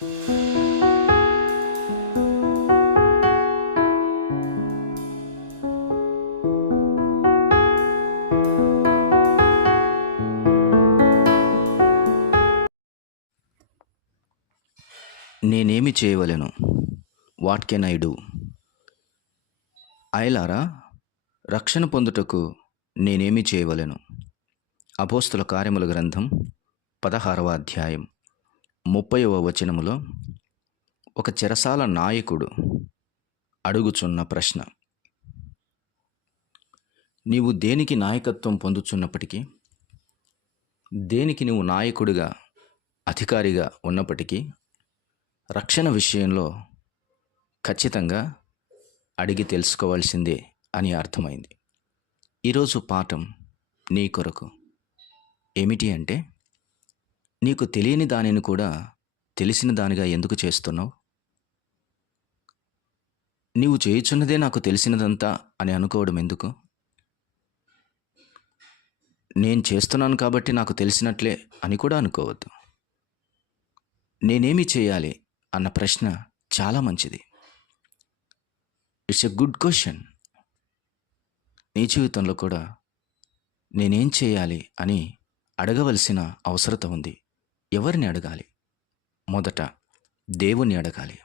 నేనేమి చేయవలెను? What can I do? అయలారా, రక్షణ పొందుటకు నేనేమి చేయవలెను? అపోస్తుల కార్యముల గ్రంథం 16వ అధ్యాయం 30వ వచనములో ఒక చెరసాల నాయకుడు అడుగుచున్న ప్రశ్న. నీవు దేనికి నాయకత్వం పొందుచున్నప్పటికీ, దేనికి నువ్వు నాయకుడిగా అధికారిగా ఉన్నప్పటికీ, రక్షణ విషయంలో ఖచ్చితంగా అడిగి తెలుసుకోవాల్సిందే అని అర్థమైంది. ఈరోజు పాఠం నీ కొరకు ఏమిటి అంటే, నీకు తెలియని దానిని కూడా తెలిసిన దానిగా ఎందుకు చేస్తున్నావు? నీవు చేయుచున్నదే నాకు తెలిసినదంతా అని అనుకోవడం ఎందుకు? నేను చేస్తున్నాను కాబట్టి నాకు తెలిసినట్లే అని కూడా అనుకోవద్దు. నేనేమి చేయాలి అన్న ప్రశ్న చాలా మంచిది. It's a good question. నీ జీవితంలో కూడా నేనేం చేయాలి అని అడగవలసిన అవసరత ఉంది. ఎవరిని అడగాలి? మొదట దేవుణ్ణి అడగాలి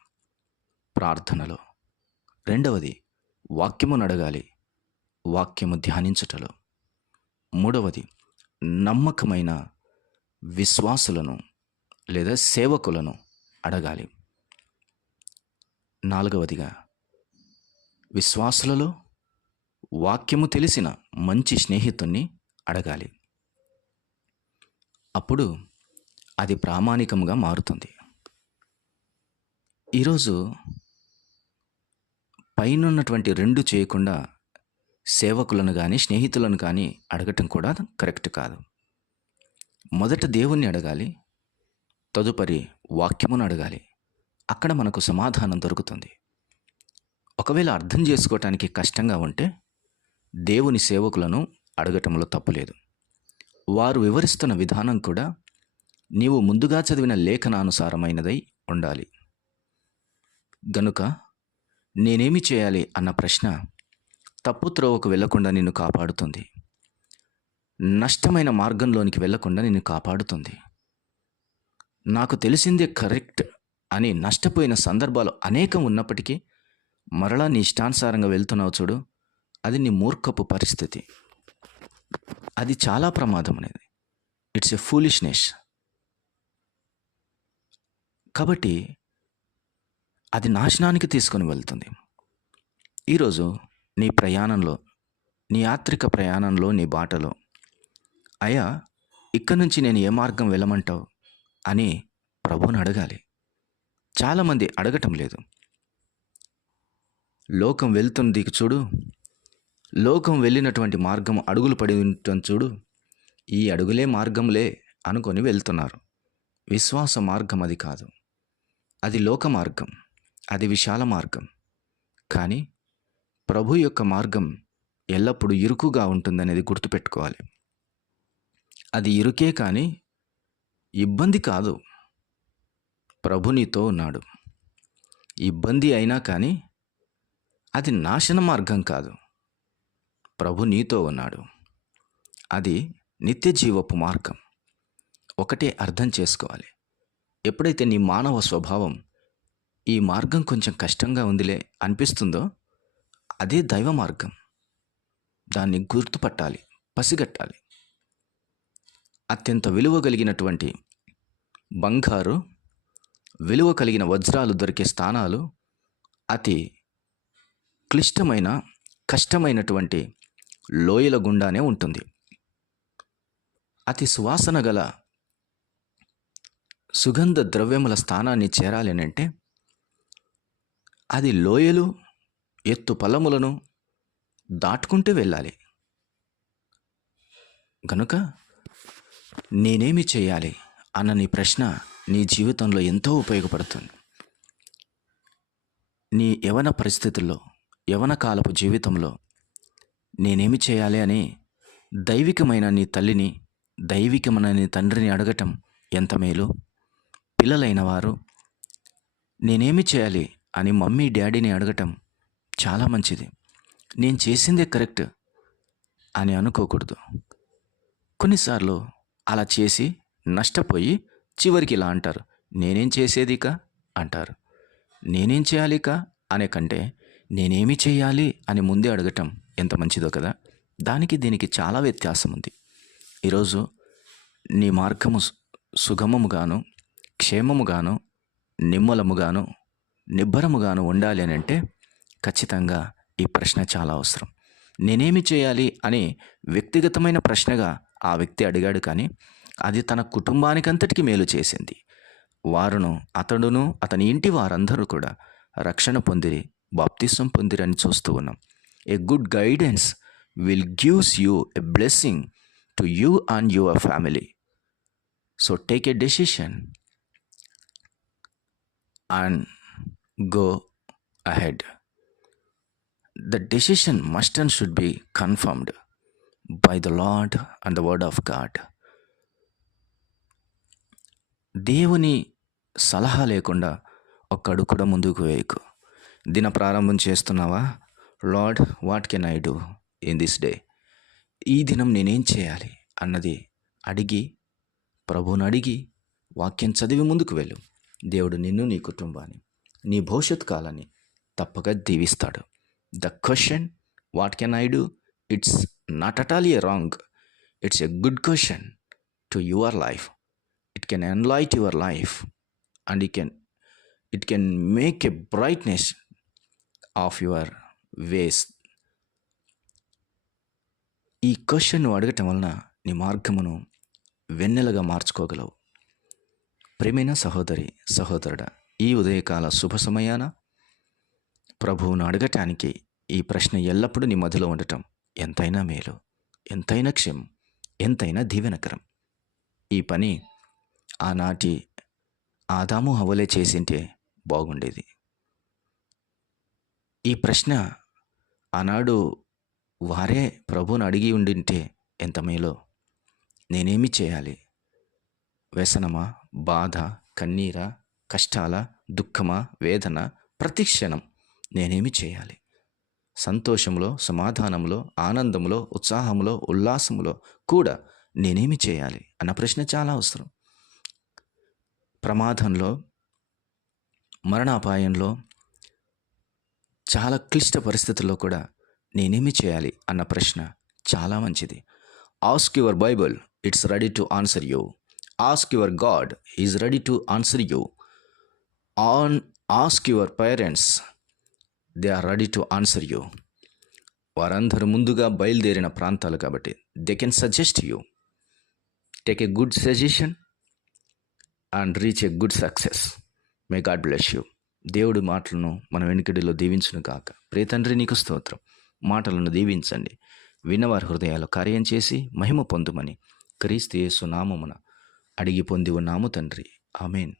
ప్రార్థనలో. రెండవది వాక్యమును అడగాలి వాక్యము ధ్యానించుటలో. మూడవది నమ్మకమైన విశ్వాసులను లేదా సేవకులను అడగాలి. నాలుగవదిగా విశ్వాసులలో వాక్యము తెలిసిన మంచి స్నేహితుణ్ణి అడగాలి. అప్పుడు అది ప్రామాణికంగా మారుతుంది. ఈరోజు పైనున్నటువంటి రెండు చేయకుండా సేవకులను కానీ స్నేహితులను కానీ అడగటం కూడా కరెక్ట్ కాదు. మొదట దేవుణ్ణి అడగాలి, తదుపరి వాక్యమును అడగాలి. అక్కడ మనకు సమాధానం దొరుకుతుంది. ఒకవేళ అర్థం చేసుకోవటానికి కష్టంగా ఉంటే దేవుని సేవకులను అడగటంలో తప్పులేదు. వారు వివరిస్తున్న విధానం కూడా నీవు ముందుగా చదివిన లేఖనానుసారమైనదై ఉండాలి. గనుక నేనేమి చేయాలి అన్న ప్రశ్న తప్పు త్రోవకు వెళ్లకుండా నిన్ను కాపాడుతుంది. నష్టమైన మార్గంలోనికి వెళ్లకుండా నిన్ను కాపాడుతుంది. నాకు తెలిసిందే కరెక్ట్ అని నష్టపోయిన సందర్భాలు అనేకం ఉన్నప్పటికీ మరలా నీ ఇష్టానుసారంగా వెళ్తున్నావు చూడు, అది నీ మూర్ఖపు పరిస్థితి. అది చాలా ప్రమాదం అనేది. It's a foolishness. కాబట్టి అది నాశనానికి తీసుకొని వెళ్తుంది. ఈరోజు నీ ప్రయాణంలో, నీ యాత్రిక ప్రయాణంలో, నీ బాటలో, అయ్యా ఇక్కడి నుంచి నేను ఏ మార్గం వెళ్ళమంటావు అని ప్రభువుని అడగాలి. చాలామంది అడగటం లేదు. లోకం వెళ్తుంది చూడు, లోకం వెళ్ళినటువంటి మార్గం అడుగులు పడి ఉండటం చూడు, ఈ అడుగులే మార్గంలే అనుకొని వెళ్తున్నారు. విశ్వాస మార్గం అది కాదు. అది లోక మార్గం, అది విశాల మార్గం. కానీ ప్రభు యొక్క మార్గం ఎల్లప్పుడూ ఇరుకుగా ఉంటుందనేది గుర్తుపెట్టుకోవాలి. అది ఇరుకే కానీ ఇబ్బంది కాదు. ప్రభు నీతో ఉన్నాడు. ఇబ్బంది అయినా కానీ అది నాశన మార్గం కాదు. ప్రభు నీతో ఉన్నాడు. అది నిత్య జీవపు మార్గం. ఒకటే అర్థం చేసుకోవాలి. ఎప్పుడైతే నీ మానవ స్వభావం ఈ మార్గం కొంచెం కష్టంగా ఉందిలే అనిపిస్తుందో, అదే దైవ మార్గం. దాన్ని గుర్తుపట్టాలి, పసిగట్టాలి. అత్యంత విలువ కలిగినటువంటి బంగారు, విలువ కలిగిన వజ్రాలు దొరికే స్థానాలు అతి క్లిష్టమైన, కష్టమైనటువంటి లోయల గుండానే ఉంటుంది. అతి సువాసన గల సుగంధ ద్రవ్యముల స్థానాన్ని చేరాలనంటే అది లోయలు, ఎత్తు పొలములను దాటుకుంటూ వెళ్ళాలి. గనుక నేనేమి చేయాలి అన్న నీ ప్రశ్న నీ జీవితంలో ఎంతో ఉపయోగపడుతుంది. నీ యవన పరిస్థితుల్లో, యవన కాలపు జీవితంలో నేనేమి చేయాలి అని దైవికమైన నీ తల్లిని, దైవికమైన నీ తండ్రిని అడగటం ఎంత మేలు. పిల్లలైన వారు నేనేమి చేయాలి అని మమ్మీ డాడీని అడగటం చాలా మంచిది. నేను చేసిందే కరెక్ట్ అని అనుకోకూడదు. కొన్నిసార్లు అలా చేసి నష్టపోయి చివరికి ఇలా అంటారు, నేనేం చేసేదిక అంటారు. నేనేం చేయాలిక అనే కంటే నేనేమి చేయాలి అని ముందే అడగటం ఎంత మంచిదో కదా. దానికి దీనికి చాలా వ్యత్యాసం ఉంది. ఈరోజు నీ మార్గము సుగమముగాను, క్షేమముగాను, నిమ్మలముగాను, నిబ్బరముగాను ఉండాలి అని అంటే ఖచ్చితంగా ఈ ప్రశ్న చాలా అవసరం. నేనేమి చేయాలి అని వ్యక్తిగతమైన ప్రశ్నగా ఆ వ్యక్తి అడిగాడు, కానీ అది తన కుటుంబానికంతటికి మేలు చేసింది. వారును, అతడును, అతని ఇంటి వారందరూ కూడా రక్షణ పొందిరి, బాప్తిసం పొందిరని చూస్తూ ఉన్నాం. A good guidance will gives you a blessing to you and your family. So take a decision and go ahead. The decision must and should be confirmed by the Lord and the Word of God. దేవుని సలహా లేకుండా ఒక్క అడుగు కూడా ముందుకు వేయకు. దిన ప్రారంభం చేస్తున్నావా? Lord, what can I do in this day? ఈ దినం నేనేం చేయాలి అన్నది అడిగి, ప్రభువుని అడిగి, వాక్యం చదివి ముందుకు వెళ్ళు. దేవుడు నిన్ను, నీ కుటుంబాన్ని, నీ భవిష్యత్ కాలాన్ని తప్పక దీవిస్తాడు. The question what can I do, it's not at all A wrong. It's a good question to your life. It can ఎన్లైట్ your life and it can make a brightness of your వేస్. ఈ question అడగటం వలన నీ మార్గమును వెన్నెలగా మార్చుకోగలవు. ప్రేమైన సహోదరి, సహోదరుడా, ఈ ఉదయకాల శుభ సమయాన ప్రభువును అడగటానికి ఈ ప్రశ్న ఎల్లప్పుడూ నీ మధ్యలో ఉండటం ఎంతైనా మేలు, ఎంతైనా క్షేమం, ఎంతైనా దీవెనకరం. ఈ పని ఆనాటి ఆదాము హవ్వలే చేసింటే బాగుండేది. ఈ ప్రశ్న ఆనాడు వారే ప్రభువును అడిగి ఉండింటే ఎంత మేలో. నేనేమి చేయాలి? వ్యసనమా, బాధ, కన్నీరా, కష్టాల, దుఃఖమా, వేదన, ప్రతి క్షణం నేనేమి చేయాలి? సంతోషంలో, సమాధానంలో, ఆనందంలో, ఉత్సాహంలో, ఉల్లాసంలో కూడా నేనేమి చేయాలి అన్న ప్రశ్న చాలా అవసరం. ప్రమాదంలో, మరణాపాయంలో, చాలా క్లిష్ట పరిస్థితుల్లో కూడా నేనేమి చేయాలి అన్న ప్రశ్న చాలా మంచిది. Ask your Bible, it's ready to answer you. Ask your God, He is ready to answer you. Ask your parents, they are ready to answer you. వారందరూ ముందుగా బయలుదేరిన ప్రాంతాలు కాబట్టి they can suggest you. Take a good suggestion and reach a good success. May God bless you. దేవుడి మాటలను మన వెనుకడిలో దీవించును గాక. ప్రియ తండ్రి, నీకు స్తోత్రం. మాటలను దీవించండి, విన్నవారి హృదయాలు కార్యం చేసి మహిమ పొందుమని క్రీస్తు యేసు నామమున అడిగి పొంది ఉన్నాము తండ్రి. ఆమేన్.